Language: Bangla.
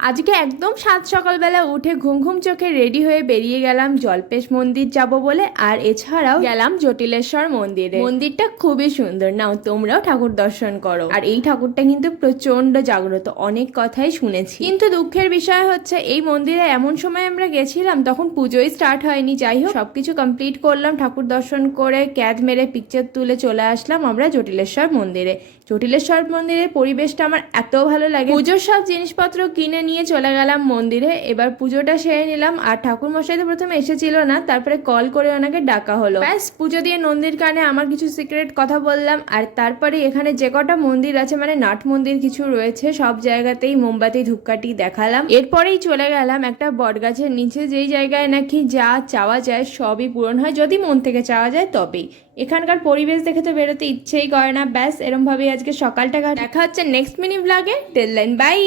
আজকে একদম সাত সকালবেলা উঠে ঘুম ঘুম চোখে রেডি হয়ে বেরিয়ে গেলাম জল্পেশ মন্দির যাব বলে। আর এছাড়াও গেলাম জটিলেশ্বর মন্দিরে। মন্দিরটা খুবই সুন্দর, নাও তোমরাও ঠাকুর দর্শন করো। আর এই ঠাকুরটা কিন্তু প্রচন্ড জাগ্রত, অনেক কথাই শুনেছি। কিন্তু দুঃখের বিষয় হচ্ছে এই মন্দিরে এমন সময় আমরা গেছিলাম তখন পুজোই স্টার্ট হয়নি। যাই হোক, সবকিছু কমপ্লিট করলাম, ঠাকুর দর্শন করে ক্যাদ মেরে পিকচার তুলে চলে আসলাম আমরা জটিলেশ্বর মন্দিরে। জটিলেশ্বর মন্দিরের পরিবেশটা আমার এত ভালো লাগে। পুজোর সব জিনিসপত্র কিনে নিয়ে চলে গেলাম মন্দিরে। এবার পুজোটা সেরে নিলাম। আর ঠাকুর মশাই তো প্রথমে এসেছিল না, তারপরে কল করে ওনাকে ডাকা হলো। ব্যাস পুজো দিয়ে নন্দীর কানে আমার কিছু সিক্রেট কথা বললাম। আর তারপরে এখানে যে কটা মন্দির আছে, মানে নাট মন্দির কিছু রয়েছে, সব জায়গাতেই মোমবাতি ধূপকাঠি দেখালাম। এরপরেই চলে গেলাম একটা বটগাছের নিচে, যেই জায়গায় নাকি যা চাওয়া যায় সবই পূরণ হয়, যদি মন থেকে চাওয়া যায় তবেই। এখানকার পরিবেশ দেখে তো বেরোতে ইচ্ছেই করে না। ব্যাস এরম ভাবে আজকে সকালটা কাটে। দেখা হচ্ছে নেক্সট মিনি ব্লগে। Till then by.